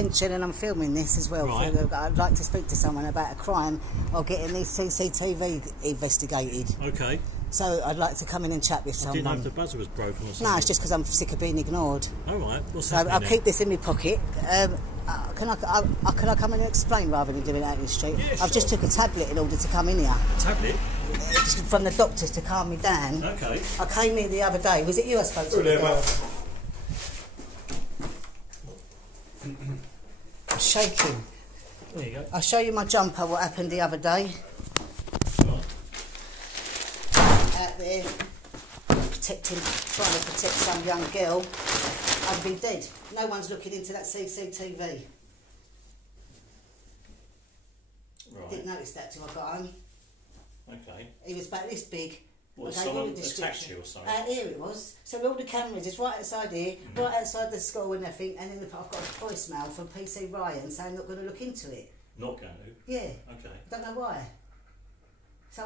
attention and I'm filming this as well. Right. I'd like to speak to someone about a crime or getting these CCTV investigated. Okay. So I'd like to come in and chat with someone. I didn't know if the buzzer was broken or something. No, it's just because I'm sick of being ignored. All right. What's So happening I'll then? keep this in my pocket. Can I come in and explain rather than doing it out in the street? Yeah, I've just took a tablet in order to come in here. Tablet? From the doctors to calm me down. Okay. I came here the other day. Was it you I spoke to? I'm shaking. There you go. I'll show you my jumper, what happened the other day. Right. Out there, trying to protect some young girl. I'd be dead. No one's looking into that CCTV. Right. Didn't notice that till I got home. Okay. He was about this big. What, I gave you someone the attacked you or something? Here it was. So all the cameras, it's right outside here, right outside the school and everything, and then I've got a voicemail from PC Ryan saying not going to look into it. Not going to? Yeah. Okay. I don't know why. So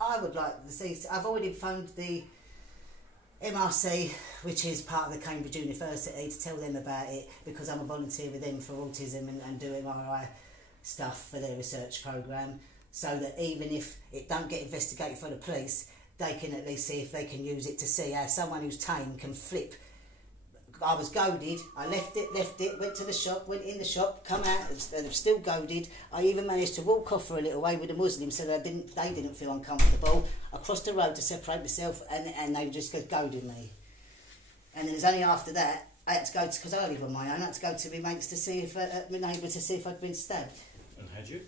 I would like to see. I've already phoned the MRC, which is part of the Cambridge University, to tell them about it because I'm a volunteer with them for autism and do MRI stuff for their research programme, so that even if it don't get investigated for the police, they can at least see if they can use it to see how someone who's tame can flip. I was goaded, I left it, went to the shop, went in the shop, come out, and I'm still goaded. I even managed to walk off for a little way with a Muslim so that they didn't feel uncomfortable. I crossed the road to separate myself and they just goaded me. And then it was only after that, I had to go to, because I live on my own, I had to go to my mates to see if, my neighbour to see if I'd been stabbed. And had you?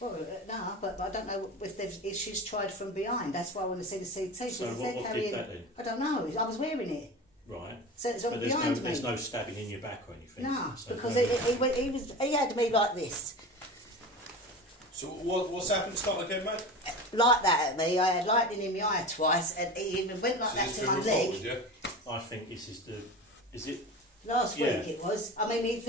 Well, no, but I don't know if she's tried from behind. That's why I want to see the CT. So what did that then? I don't know, I was wearing it. Right. So it's but behind me. There's no stabbing in your back or anything? No, so because no. he had me like this. So what's happened? Start again, mate. Like that at me. I had lightning in my eye twice, and he even went like So that it's to been my recorded, leg. yeah? I think this is the... Is it... Last Yeah. week it was. I mean,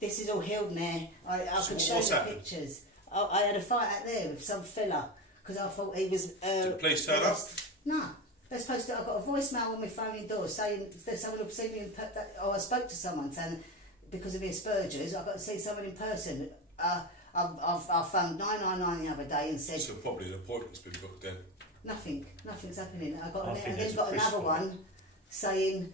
this is all healed now. I So could show what's you happened? pictures. I had a fight out there with some fella because I thought he was. Did the police turn up? No. They're supposed to. I got a voicemail on my phone indoors saying that someone would see me in. I spoke to someone saying because of the Asperger's, I got to see someone in person. I phoned 999 the other day and said. So probably an appointment's been booked then. Nothing's happening. I then got another one saying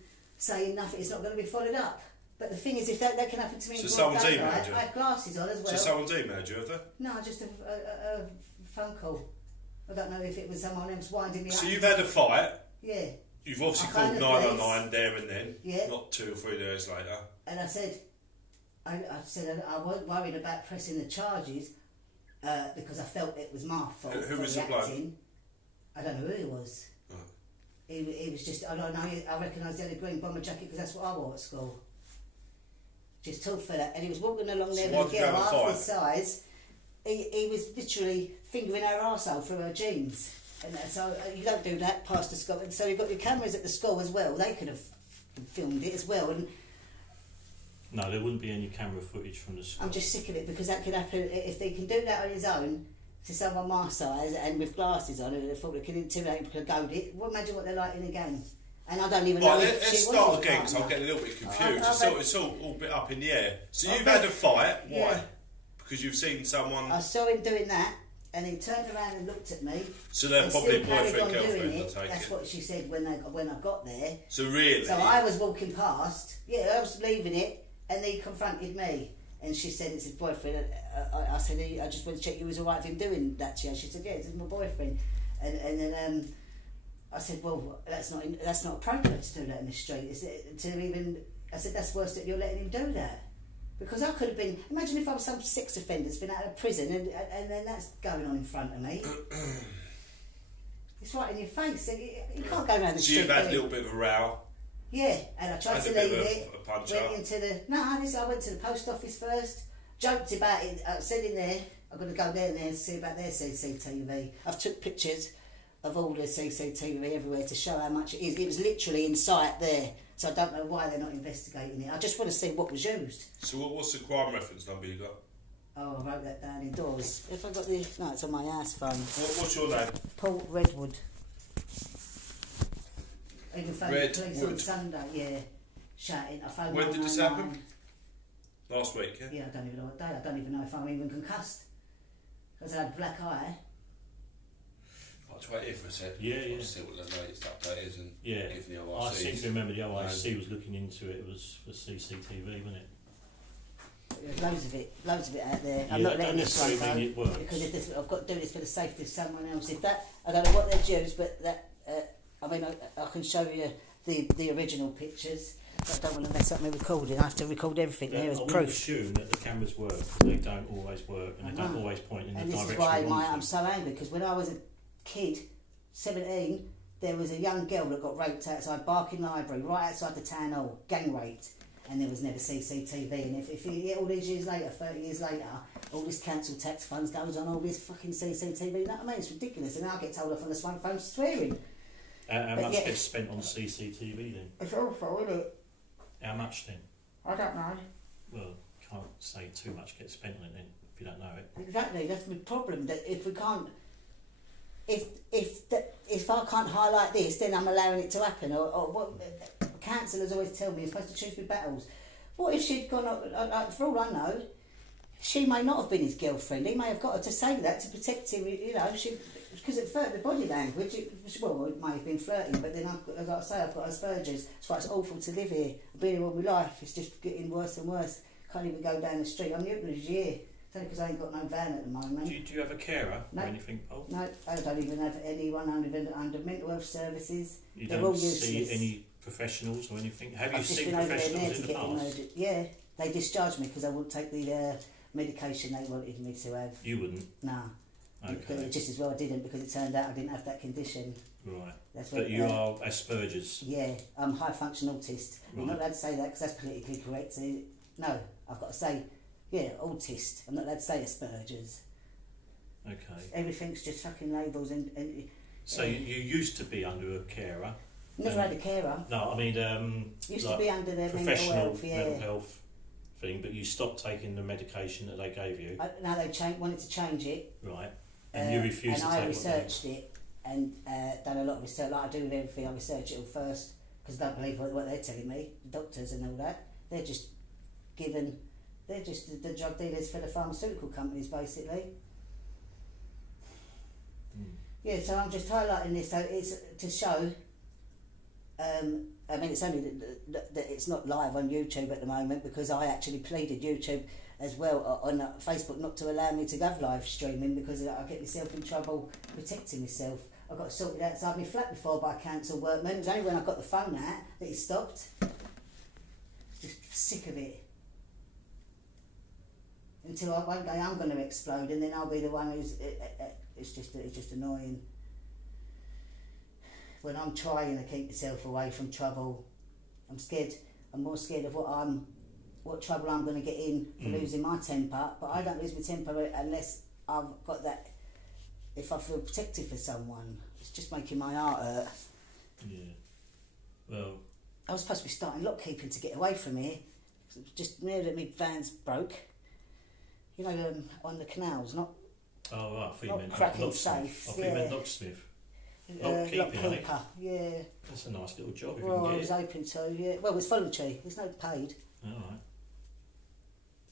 nothing. It's not going to be followed up. But the thing is, if that can happen to me, So in someone's broad daylight, emailed you? I had glasses on as well. So someone's emailed you, have they? No, just a phone call. I don't know if it was someone else winding me up. So you've had a fight. Yeah. You've obviously I called phoned the 999 there and then. Yeah. Not 2 or 3 days later. And I said, I wasn't worried about pressing the charges because I felt it was my fault. Who for was the reacting. I don't know who he was. Oh. He was just, I don't know, I recognised he had a green bomber jacket because that's what I wore at school. Just tall fella, and he was walking along there with a girl half his size. He was literally fingering her arsehole through her jeans. And so you don't do that past the school. And so you've got your cameras at the school as well. They could have filmed it as well. And no, there wouldn't be any camera footage from the school. I'm just sick of it because that could happen if they can do that on his own to someone my size and with glasses on and they thought they could intimidate and could goad it. Well, imagine what they're like in a game. And I don't even know. Right, let's start again because I'm getting a little bit confused. It's all a bit up in the air. So you've had a fight. Why? Yeah. Because you've seen someone. I saw him doing that, and he turned around and looked at me. So they're probably still carried boyfriend, on doing girlfriend, I it. take That's it. what she said when I got there. So really? So I was walking past. Yeah, I was leaving it, and he confronted me. And she said it's his boyfriend. I said, I just want to check you was all right with him doing that to you. She said, yeah, this is my boyfriend. And then I said, well, that's not appropriate to do that in the street. Is it to even? I said, that's worse that you're letting him do that. Because I could have been. Imagine if I was some sex offender that's been out of prison and then that's going on in front of me. It's right in your face. You can't go around the street. So you've had a little bit of a row. Yeah, and I tried to leave it. A punch went up. into the I went to the post office first. Joked about it. I said in there, I'm going to go there and see about their CCTV. I've took pictures of all the CCTV everywhere to show how much it is. It was literally in sight there, so I don't know why they're not investigating it. I just want to see what was used. So what's the crime reference number you got? Oh, I wrote that down indoors. If I got the no, it's on my house phone. What's your name? Paul Redwood. I even phoned the police on Sunday. Yeah, shouting. I phoned When did this 999. happen? Last week, yeah? Yeah, I don't even know what day. I don't even know if I'm even concussed. Because I had a black eye. I'll try it for a sec. Yeah. I'll see what the latest update is and give the OICs. I seem to remember the OIC was looking into it. It was for CCTV, wasn't it? There's loads of it out there. I'm not letting this one go because I've got to do this for the safety of someone else. If that, I don't know what they're used, but that, I mean, I can show you the original pictures. But I don't want to mess up my recording. I have to record everything there as proof. I would assume that the cameras work, because they don't always work, and they don't always point in the direction. And this is why I'm so angry, because when I was a kid, 17, there was a young girl that got raped outside Barking Library, right outside the town hall, gang raped, and there was never CCTV. And if you get all these years later, 30 years later, all this council tax funds goes on all this fucking CCTV, you know what I mean? It's ridiculous. And I get told off on the phone swearing. How much gets spent on CCTV then? It's awful, isn't it? How much then? I don't know. Well, you can't say too much gets spent on it then, if you don't know it. Exactly, that's the problem. That if we can't, if I can't highlight this, then I'm allowing it to happen. Or what? Counsellors always tell me you're supposed to choose my battles. What if she'd gone up? For all I know, she may not have been his girlfriend. He may have got her to say that to protect him. You know, because it hurt the body language. It may have been flirting, but then as I say, I've got Asperger's. That's why it's awful to live here. I've been here all my life. It's just getting worse and worse. Can't even go down the street. I'm new to this year. It's only because I ain't got no van at the moment. Do you have a carer or anything, Paul? No, I don't even have anyone under mental health services. They're all see any professionals or anything? Have you seen professionals in the past? Yeah, they discharged me because I wouldn't take the medication they wanted me to have. You wouldn't? No. Okay. Just as well I didn't, because it turned out I didn't have that condition. Right. That's but you are Asperger's? Yeah, I'm high function autist. Right. I'm not allowed to say that because that's politically correct. No, I've got to say, yeah, autist. I'm not allowed to say Asperger's. Okay. Everything's just fucking labels and so you used to be under a carer? Never had a carer. No, I mean... used like to be under their mental health thing, but you stopped taking the medication that they gave you. Now they wanted to change it. Right. And you refused to take it. And I researched it and done a lot of research. Like I do with everything, I research it all first because I don't believe what they're telling me. The doctors and all that, they're just the drug dealers for the pharmaceutical companies, basically. Yeah, so I'm just highlighting this. So it's to show. I mean, it's only that it's not live on YouTube at the moment because I actually pleaded YouTube as well on Facebook not to allow me to go live streaming because I get myself in trouble protecting myself. I got sorted outside my flat before by a council workman. It was only when I got the phone out that he stopped. Just sick of it. Until one day I'm going to explode and then I'll be the one who's... It's just annoying. When I'm trying to keep myself away from trouble, I'm scared. I'm more scared of what trouble I'm going to get in for losing my temper. But I don't lose my temper unless I've got that. If I feel protected for someone, it's just making my heart hurt. Yeah. Well, I was supposed to be starting lock keeping to get away from here. Just near that my van's broke. You know, on the canals, not. Oh right, I thought you meant cracking safe. I thought you meant locksmith. Lock keeper, yeah. That's a nice little job if well, you can get I was hoping to, yeah. Well, it's voluntary. There's no paid. All right.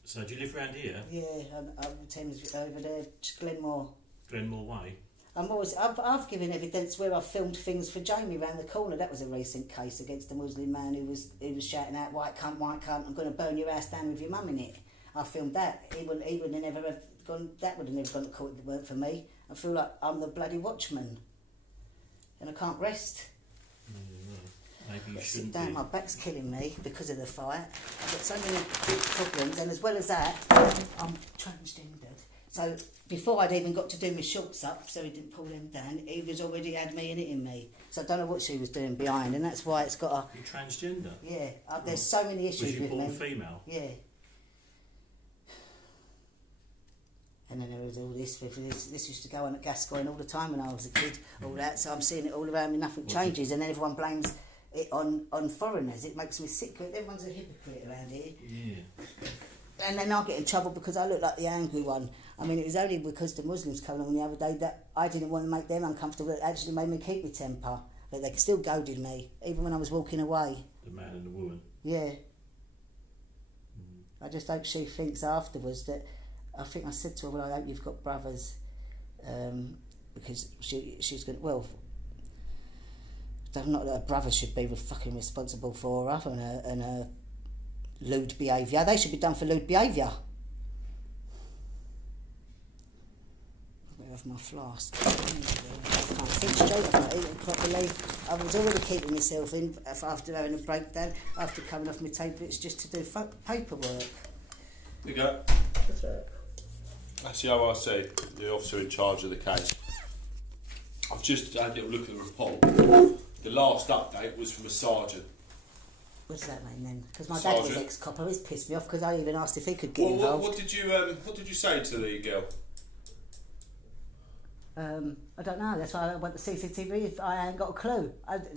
So do you live around here? Yeah, I'm Thames over there, Glenmore. Glenmore Way. I've given evidence where I've filmed things for Jamie round the corner. That was a recent case against a Muslim man who was shouting out, white cunt, I'm going to burn your house down with your mum in it. I filmed that. He would have never have gone. That would have never gone to court if it weren't for me. I feel like I'm the bloody watchman, and I can't rest. Maybe you shouldn't sit down. be. My back's killing me because of the fight. I've got so many big problems, and as well as that, I'm transgendered. So before I'd even got to do my shorts up, so he didn't pull them down, he was already had me and it in me. So I don't know what she was doing behind, and that's why it's got a. You transgender? Yeah. There's so many issues with me. Was you born female? Yeah. And then there was all this used to go on at Gascoigne all the time when I was a kid, all that, so I'm seeing it all around me, nothing changes, and then everyone blames it on foreigners. It makes me sick, everyone's a hypocrite around here. Yeah. And then I get in trouble because I look like the angry one. I mean, it was only because the Muslims came along the other day that I didn't want to make them uncomfortable. It actually made me keep my temper, but they still goaded me, even when I was walking away. The man and the woman? Yeah. I just hope she thinks afterwards that, I think I said to her, well, I hope you've got brothers, because she's going, well, not that her brother should be fucking responsible for her and her lewd behaviour. They should be done for lewd behaviour. Of my flask. I can't think straight, I've not eaten properly. I was already keeping myself in after having a breakdown, after coming off my tablets just to do paperwork. There you go. What's that? That's the ORC, the officer in charge of the case. I've just had a little look at the report. The last update was from a sergeant. What does that mean then? Because my dad was ex-copper, he's pissed me off because I even asked if he could get involved. What did you say to the girl? I don't know. That's why I went to CCTV. I ain't got a clue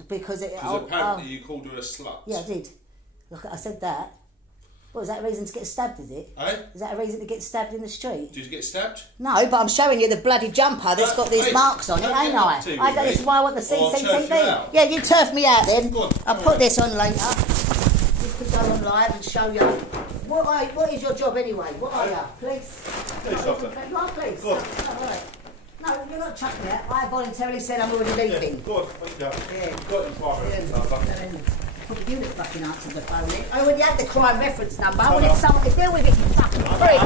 because apparently you called her a slut. Yeah, I did. Look, I said that. What was that a reason to get stabbed? Is it? Eh? Is that a reason to get stabbed in the street? Did you get stabbed? No, but I'm showing you the bloody jumper that's got these marks on it, ain't I? This is why I want the CCTV. Yeah, you turf me out then. I'll put this on later. You could go on live and show you. What is your job anyway? What are you? Police? Police officer. You are police? Go on. Oh, right. No, you're not chucking me out. I voluntarily said I'm already leaving. Yeah, go on, wait down. Yeah. Got your private number. Probably you that fucking answered the phone. I already had the crime reference number. I wanted someone to deal with it, you fucking prick.